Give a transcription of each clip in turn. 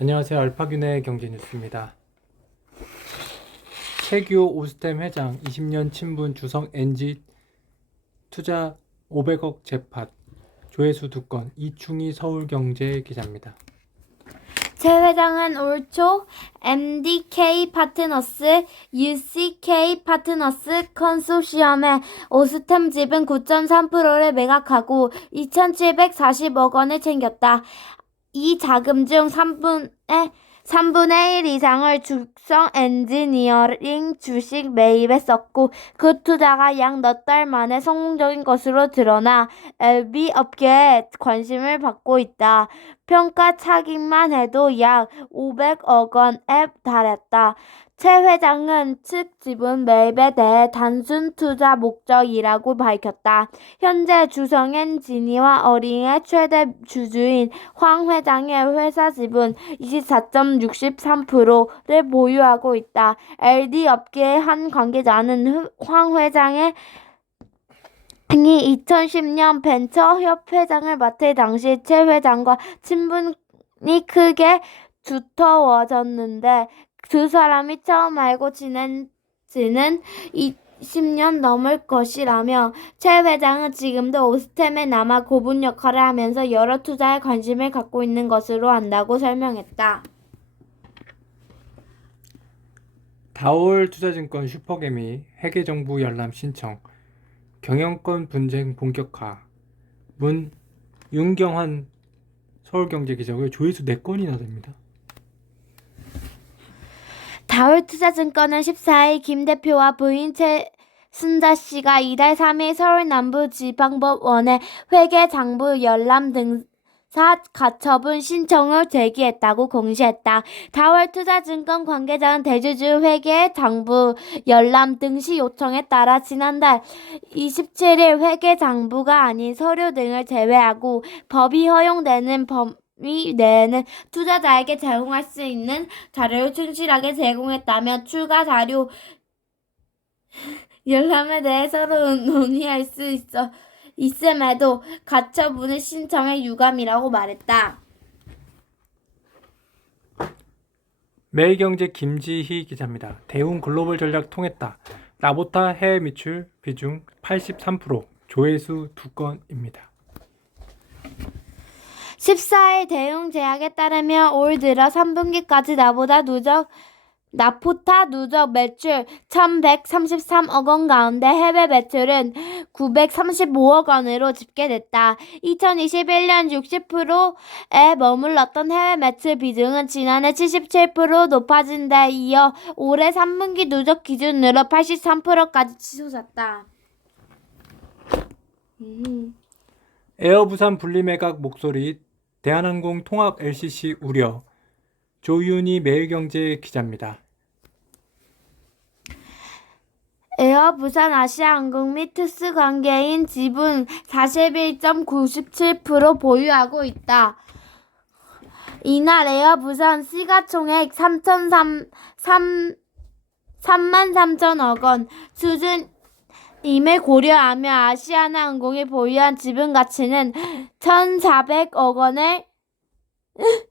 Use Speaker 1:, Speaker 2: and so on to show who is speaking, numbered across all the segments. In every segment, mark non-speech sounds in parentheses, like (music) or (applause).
Speaker 1: 안녕하세요. 알파균의 경제뉴스입니다. 최규호 오스템 회장 20년 친분 주성 NG 투자 500억 재팟 조회수 두 건 이충희 서울경제 기자입니다.
Speaker 2: 최 회장은 올 초 MDK 파트너스, UCK 파트너스 컨소시엄에 오스템 지분 9.3%를 매각하고 2,740억 원을 챙겼다. 이 자금 중 3분의 3분의 1 이상을 죽성 엔지니어링 주식 매입에 썼고 그 투자가 약 몇 달 만에 성공적인 것으로 드러나 LB 업계에 관심을 받고 있다. 평가 차익만 해도 약 500억 원에 달했다. 최 회장은 측 지분 매입에 대해 단순 투자 목적이라고 밝혔다. 현재 주성엔 지니와 어링의 최대 주주인 황 회장의 회사 지분 24.63%를 보유하고 있다. LD 업계의 한 관계자는 흐- 황 회장의 이 2010년 벤처 협회장을 맡을 당시 최 회장과 친분이 크게 두터워졌는데 두 사람이 처음 알고 지낸 지는 20년 넘을 것이라며 최 회장은 지금도 오스템에 남아 고분 역할을 하면서 여러 투자에 관심을 갖고 있는 것으로 안다고 설명했다.
Speaker 1: 다올 투자증권 슈퍼개미 회계 정부 열람 신청 경영권 분쟁 본격화 문 윤경환 서울경제기자고요. 조회수 4건이나 됩니다.
Speaker 2: 다울투자증권은 14일 김 대표와 부인 최 순자 씨가 이달 3일 서울 남부지방법원에 회계장부 열람 등 사 가처분 신청을 제기했다고 공시했다. 다울투자증권 관계자는 대주주 회계 장부 열람 등시 요청에 따라 지난달 27일 회계 장부가 아닌 서류 등을 제외하고 법이 허용되는 범 위 내에는 투자자에게 제공할 수 있는 자료를 충실하게 제공했다며 추가 자료 (laughs) 열람에 대해 서로 논의할 수 있어 있음에도 가처분을 신청해 유감이라고 말했다.
Speaker 1: 매일경제 김지희 기자입니다. 대웅 글로벌 전략 통했다. 나보타 해외 미출 비중 83% 조회수 2건입니다.
Speaker 2: 14일 대웅 제약에 따르면 올 들어 3분기까지 나보다 누적 나포타 누적 매출 1,133억 원 가운데 해외 매출은 935억 원으로 집계됐다. 2021년 60%에 머물렀던 해외 매출 비중은 지난해 77% 높아진 데 이어 올해 3분기 누적 기준으로 83%까지 치솟았다. 음.
Speaker 1: 에어 부산 분리 매각 목소리 대한항공 통합 LCC 우려 조윤희 매일경제 기자입니다.
Speaker 2: 에어 부산 아시아항공 및 특수 관계인 지분 41.97% 보유하고 있다. 이날 에어 부산 시가총액 3,003 3 3만 3천억 원 수준 임을 고려하며 아시아나항공이 보유한 지분 가치는 1,400억 원을 (laughs)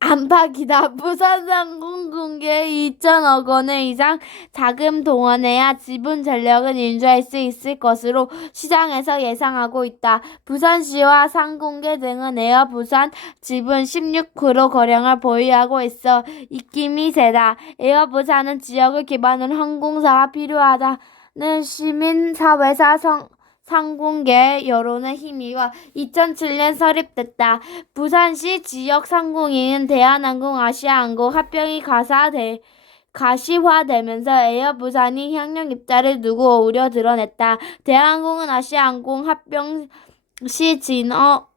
Speaker 2: 안팎이다. 부산상공공개에 2천억 원을 이상 자금 동원해야 지분 전력은 인수할 수 있을 것으로 시장에서 예상하고 있다. 부산시와 상공계 등은 에어 부산 지분 16% 거량을 보유하고 있어 입김이 세다. 에어 부산은 지역을 기반으로 항공사가 필요하다 는 시민사회사 성 상공계 여론의 힘이와 2007년 설립됐다. 부산시 지역 상공인은 대한항공, 아시아항공 합병이 가사돼 가시화되면서 에어 부산이 향령 입자를 두고 우려 드러냈다. 대한항공은 아시아항공 합병 시 진어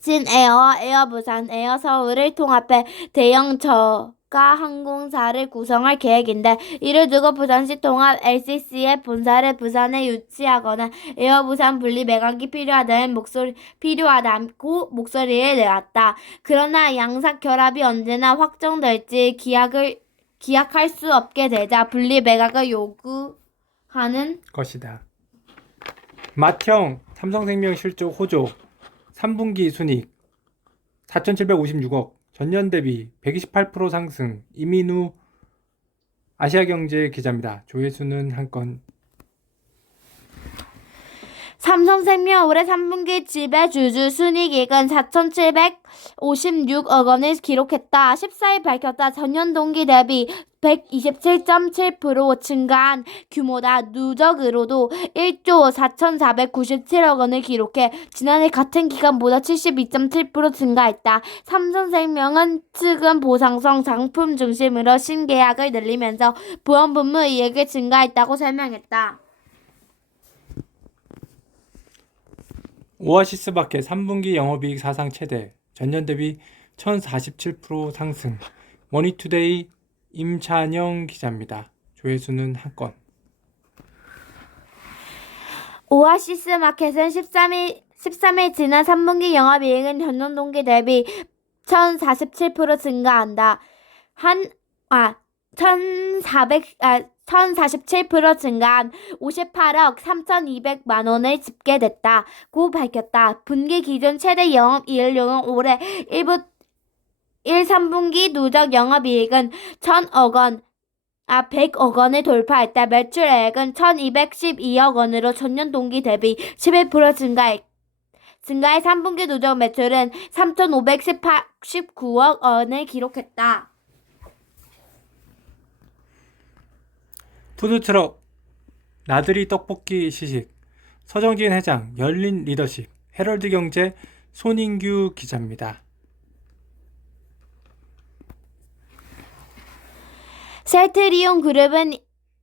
Speaker 2: 진에어와 에어 부산, 에어 서울을 통합해 대형 저 가 항공사를 구성할 계획인데 이를 두고 부산시 통합 LCC의 본사를 부산에 유치하거나 에어부산 분리 매각이 필요하다는 목소리 필요하다고 목소리를 내왔다. 그러나 양사 결합이 언제나 확정될지 기약을 기약할 수 없게 되자 분리 매각을 요구하는
Speaker 1: 것이다. 맏형 삼성생명 실적 호조 3분기 순이익 4,756억 전년 대비 128% 상승. 이민우 아시아경제 기자입니다. 조회수는 한 건.
Speaker 2: 삼성생명 올해 3분기 지배 주주 순이익은 4,756억 원을 기록했다. 14일 밝혔다. 전년 동기 대비 127.7% 증가한 규모다. 누적으로도 1조 4,497억 원을 기록해 지난해 같은 기간보다 72.7% 증가했다. 삼성생명은 최근 보상성 상품 중심으로 신계약을 늘리면서 보험 분무 이익이 증가했다고 설명했다.
Speaker 1: 오아시스 마켓 3분기 영업이익 사상 최대. 전년 대비 1047% 상승. 머니투데이 임찬영 기자입니다. 조회수는 한 건.
Speaker 2: 오아시스 마켓은 13일, 13일 지난 3분기 영업이익은 전년 동기 대비 1047% 증가한다. 한, 아, 1400, 아, 1047% 증가한 58억 3,200만 원을 집계됐다. 고 밝혔다. 분기 기준 최대 영업이익률은 올해 1부, 1, 3분기 누적 영업이익은 1,000억 원, 아, 100억 원을 돌파했다. 매출액은 1212억 원으로 전년 동기 대비 11% 증가했, 증가해 3분기 누적 매출은 3,519억 원을 기록했다.
Speaker 1: 푸드트럭 나들이 떡볶이 시식 서정진 회장 열린 리더십 헤럴드 경제 손인규 기자입니다.
Speaker 2: 셀트리온 그룹은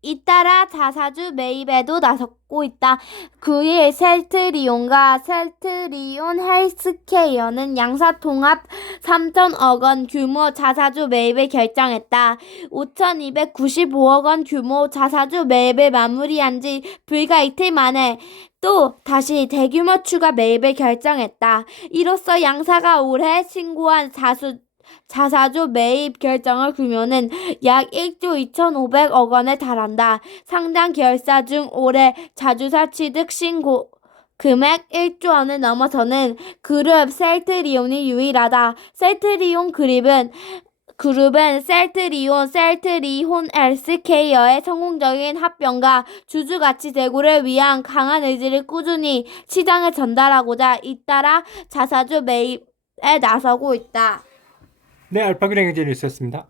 Speaker 2: 잇따라 자사주 매입에도 나섰고 있다. 그의 셀트리온과 셀트리온 헬스케어는 양사 통합 3천억 원 규모 자사주 매입을 결정했다. 5,295억 원 규모 자사주 매입을 마무리한 지 불과 이틀 만에 또 다시 대규모 추가 매입을 결정했다. 이로써 양사가 올해 신고한 자수 자사주 매입 결정의 규모는 약 1조 2,500억 원에 달한다. 상장 결사 중 올해 자주사 취득 신고 금액 1조 원을 넘어서는 그룹 셀트리온이 유일하다. 셀트리온 그룹은 그룹은 셀트리온, 셀트리혼 헬스케어의 성공적인 합병과 주주 가치 제고를 위한 강한 의지를 꾸준히 시장에 전달하고자 잇따라 자사주 매입에 나서고 있다.
Speaker 1: 네, 알파그랭 경제 뉴스였습니다.